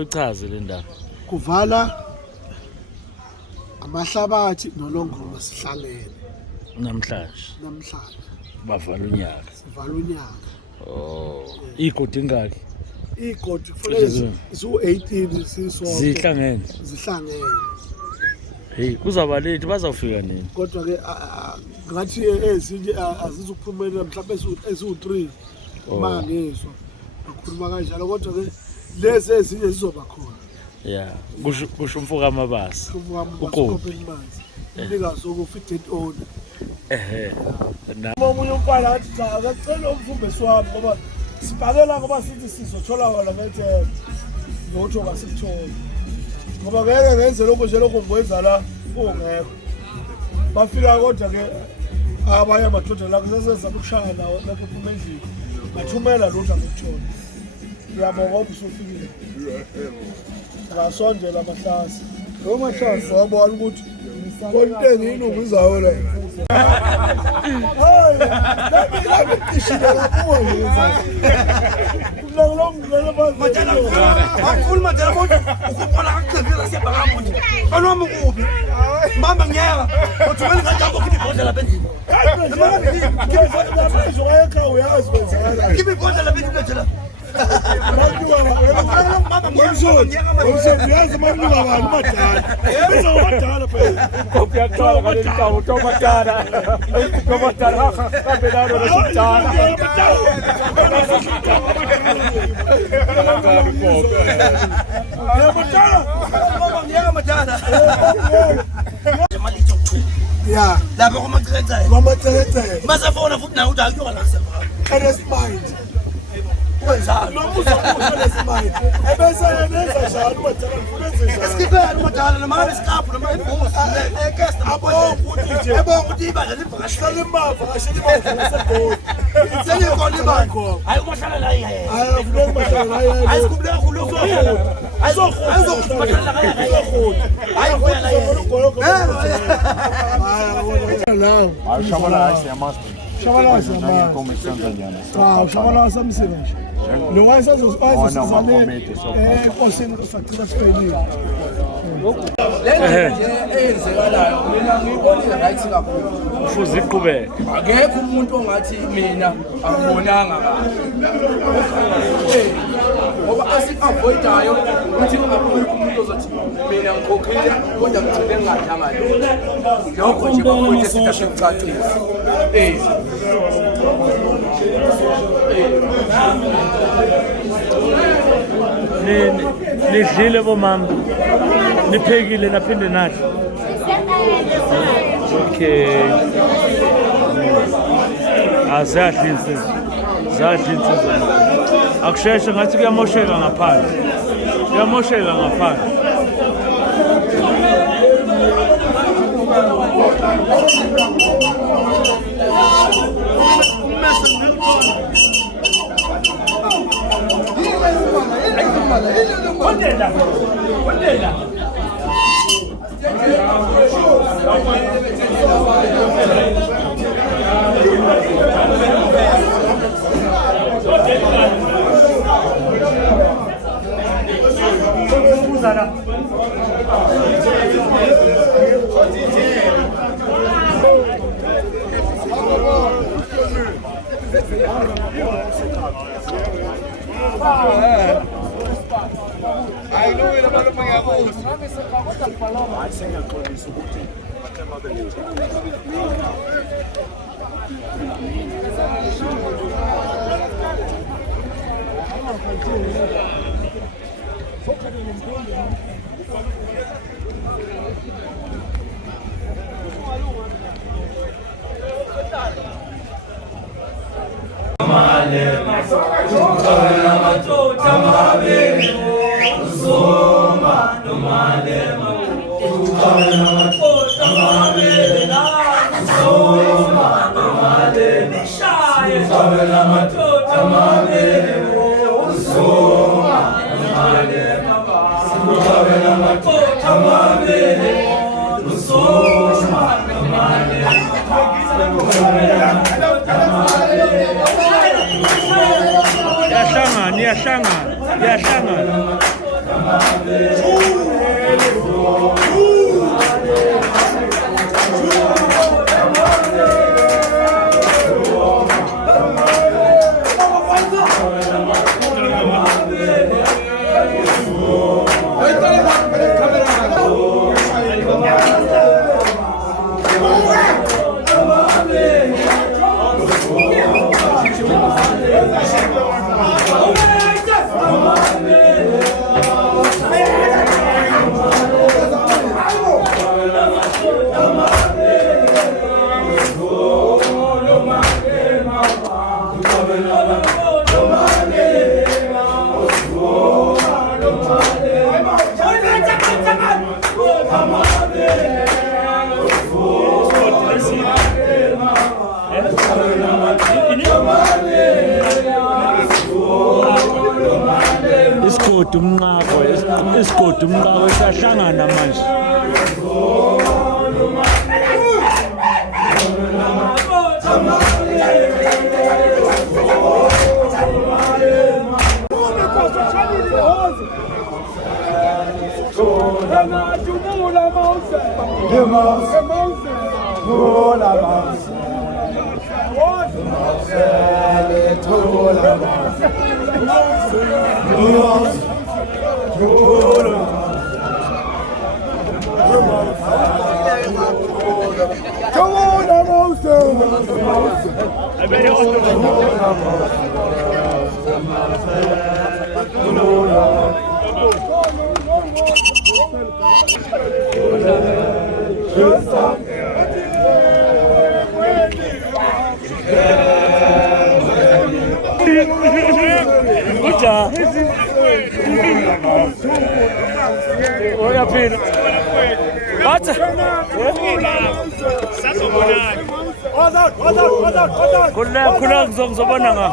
Uchaze le ndaba. Kuvala AmaHlabathi noNongoma sihlalele Namhlanje. Bavala unyaka. Sivala unyaka. Oh. Igodi ingaki? Igodi kufanele zu-18 sisonke. Zihlangene. Hey, kuzaba late bazawufika nini? Kodwa ke ngathi ezinye azizukuphumelela mhlawumbe eziwu3 mangizwa. Bakhuluma kanjalo kodwa ke lezi ezinye zizoba khona. Yeah, kusho umfuka amabasi. Uqobi. Umnikazi okufitted owner. Omunye umfana athi cha akacela umfumbesi wami ngoba sibhakela ngoba sithi sizothola wona ngethemba. Ngotho kasikutholi. Ngoba ngeke ngenze lokho nje lokho ngikwenza la ungekho. Bafika kodwa ke abanye amadoda la kusesenzama ukushaya nawo lapho ephuma endlini. Bathumela lutho ngikuthola. Ngiyabonga ubusufikile. Ngasondela amahlasi. Lo mahlasi wabona ukuthi konke yini ungizayo la. Hayi, lapho kishila lapho yenza. Lo Matala. Akufuna matala bonke ukubona akucevela siyabhakamuntu. Anoma kubi. Mama ngiyeka. Uthumela ngajabo khiphi ibhodlela lapha endlini. Khiphi ibhodlela lapha ezoyeka uyazi kwenzakala. Khiphi ibhodlela lapha endlini. Yazi maluka abantu badala. Biza ubadala phela. Kopiyaqala ngale ntawo utomatara. Utomatara kabelano lesitana. Yeah. Lapha kumacecece. Kumacecece. Masafona futhi nawe uthi akuyoka la sepha. Honest mind. Kwenzani? Nomusa honest mind. Ebese yenza njalo umadala kubenze njalo. Esikipela umadala noma isikaphu noma ibhosi. Ekesta Abonga ukuthi nje. Ebonga ukuthi ibandla libhakashela imava, ashela imava ngasebhodi. Itsele ikhona ibandla. Hayi kuhlala la yeye. Hayi akufuneki bahlala la yeye. Hayi sikubuleka khulu uzokhona. Ayizokhona la yeye. Hayi kuya la yeye. Hayi Shabalala siyamazi. Shabalala siyamazi. Cha, shabalala samsika nje. Lo wayesazozale enkosini osagcina siphelile. Le nje eyenzekalayo mina ngiyibonile right kakhulu. Kufuze iqhubeke. Akekho umuntu ongathi mina angibonanga kahle. Ngoba asi-avoidayo ukuthi akukho umuntu ozothi mina ngikhokhile kodwa ngigcine ngingadlanga lutho. Lokho nje bakwethu esithi asikucacisa. Nidlile bomama. Niphekile naphinde nathi. Okay. Azadlinze. Zadlinze. Akusheshe ngathi kuyamosheka ngaphandle. Kuyamosheka ngaphandle. Hostela. Yahlangana Isigodi umnqako siyahlangana manje. Khula ngizobona nga.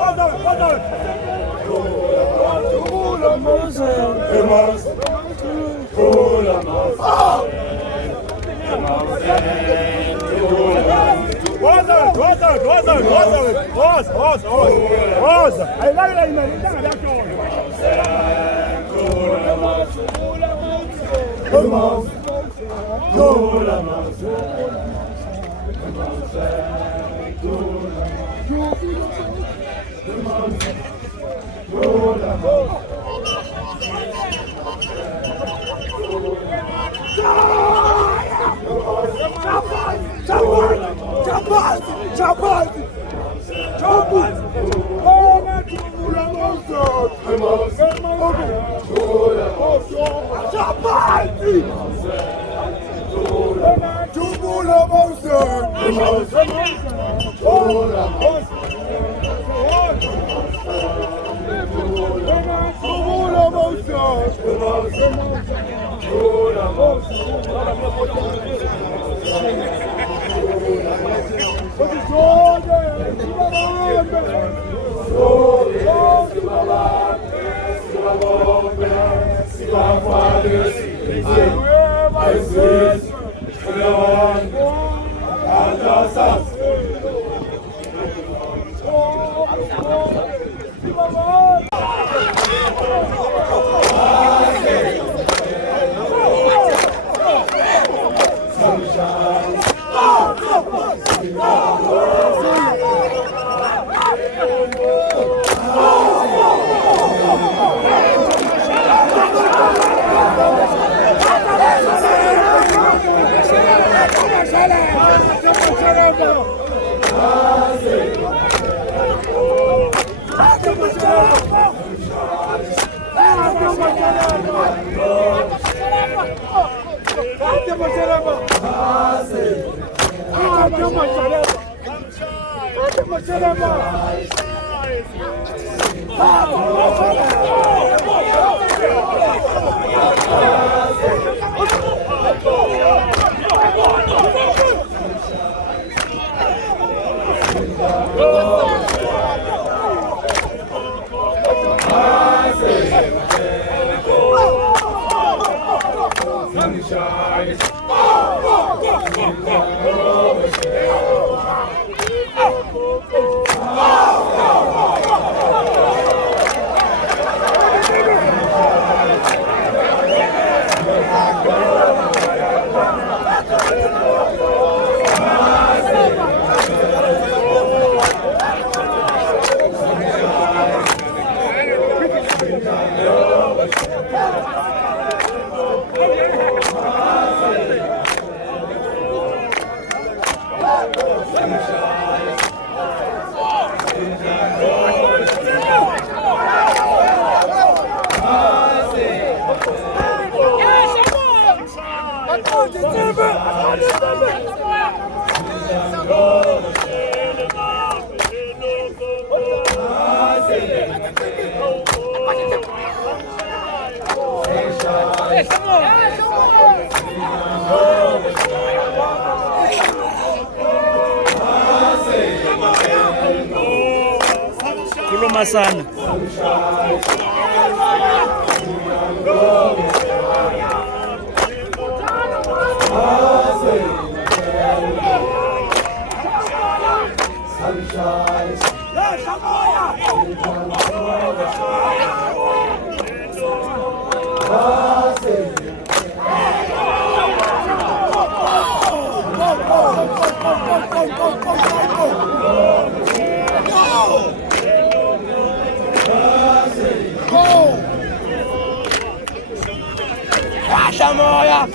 Khuluma sana. Shamoya!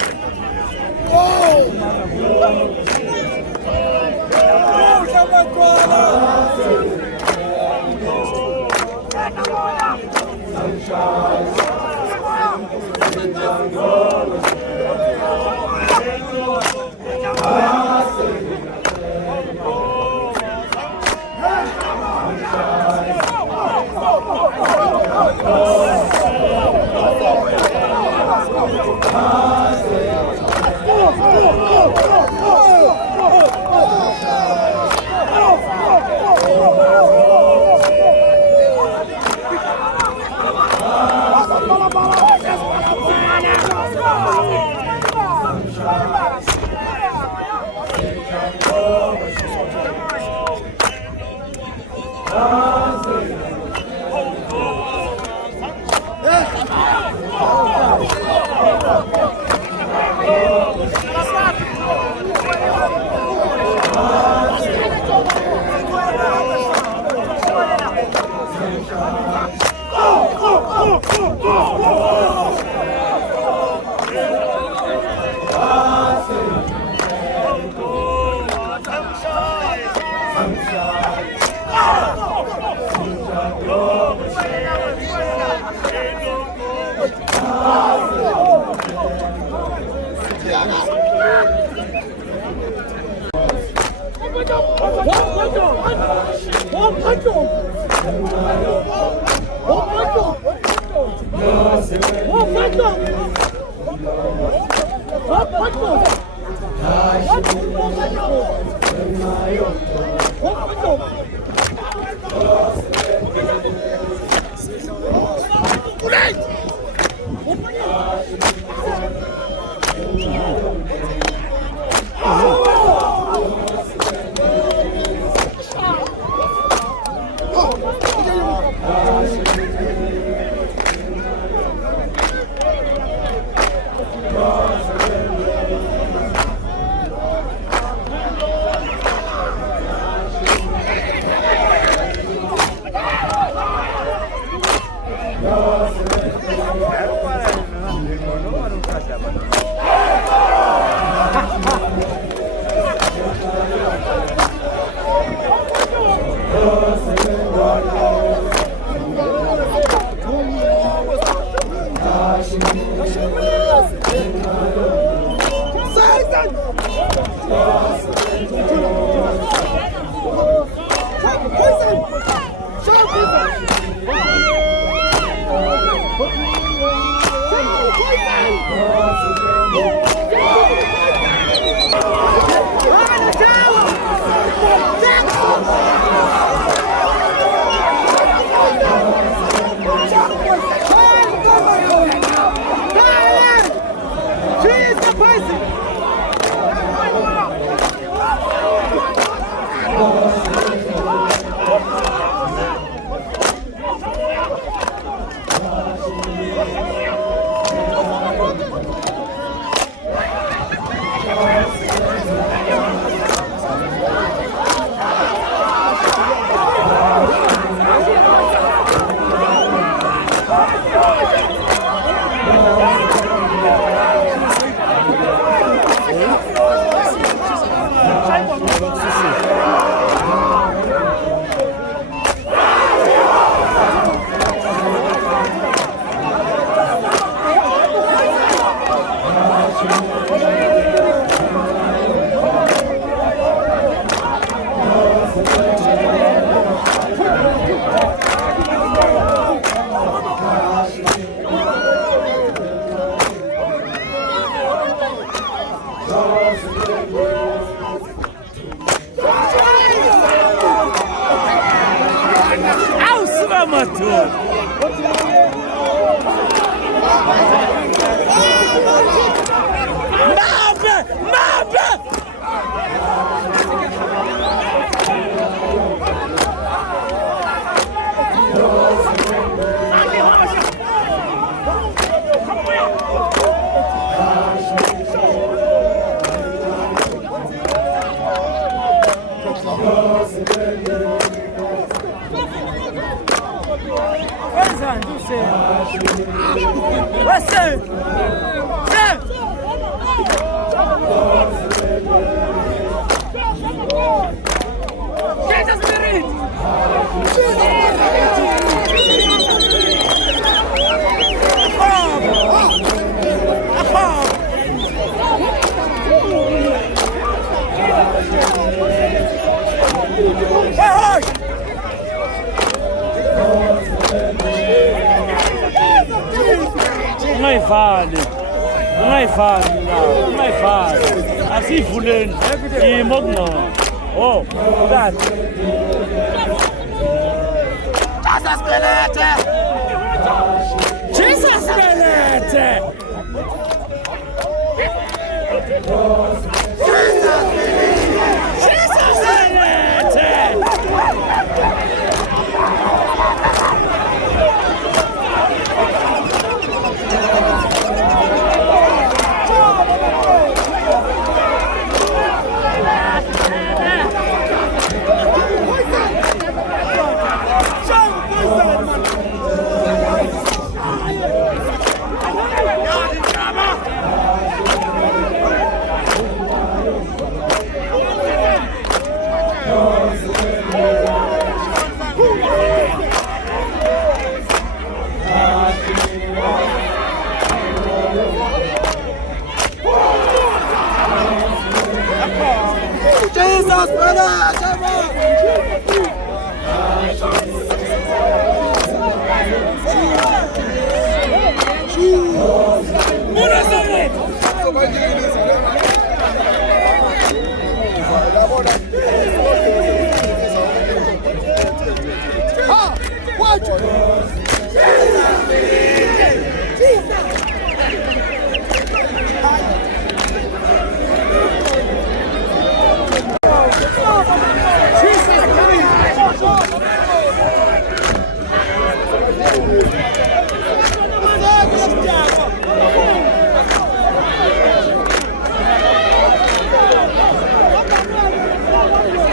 Ungayivali asivuleni yimo kungcono. Oh kahle Jesus belethe Jesus, brother!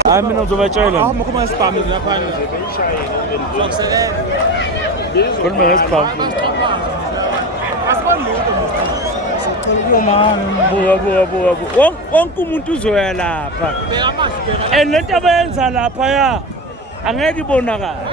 hayi mina uzobatshela Khuluma ngesibhamu lapha. khuluma ngesibhamu buka wonke umuntu uzoya lapha and lento abayenza lapha ya angeke ibonakala.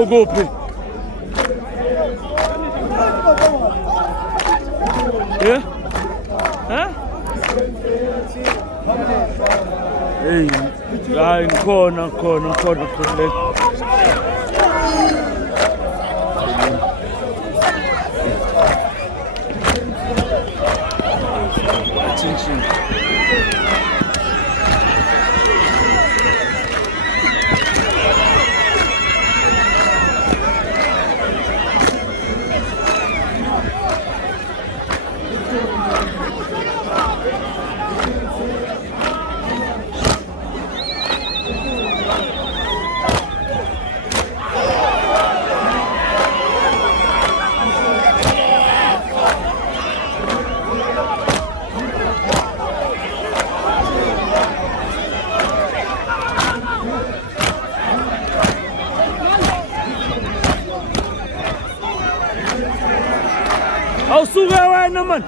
Ukuphi? Yeah? Huh? Hey, hayi ngikhona le. Attention. Awusuke wena man.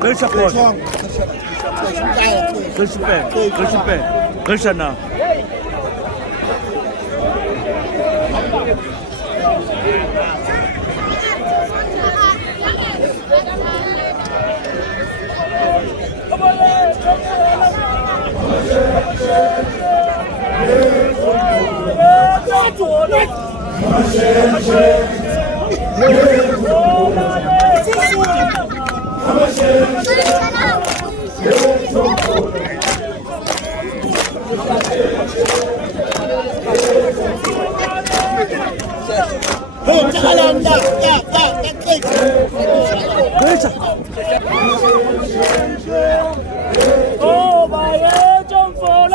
Grisha photo. Grisha pen. Grisha now. Oh, my jump for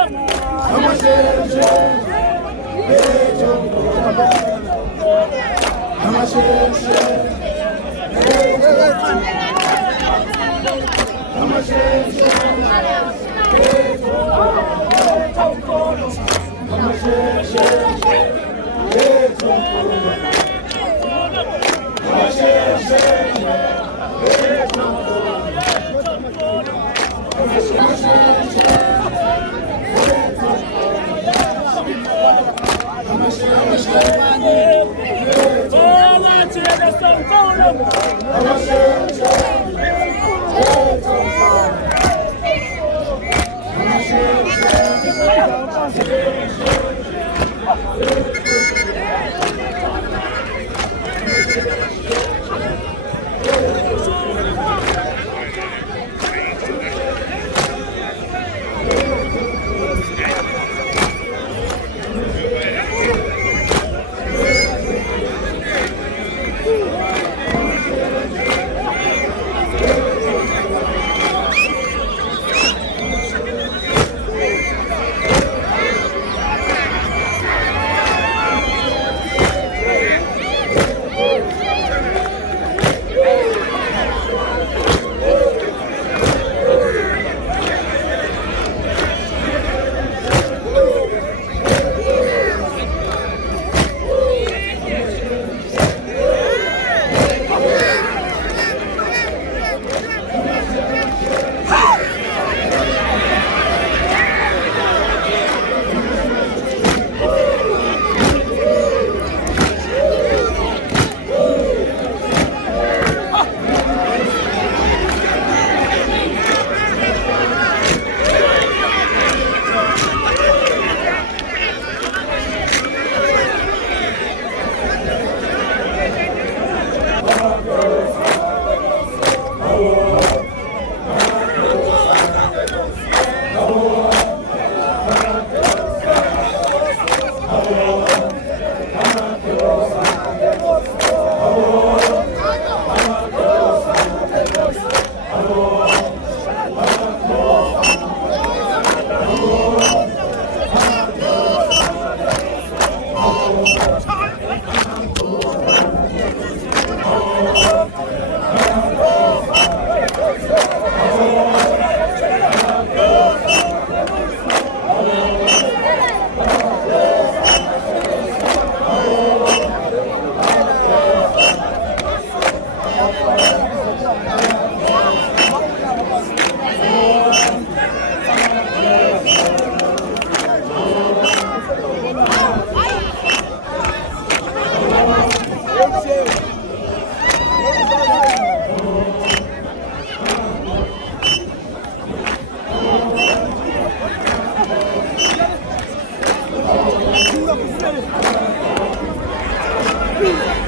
Thank you.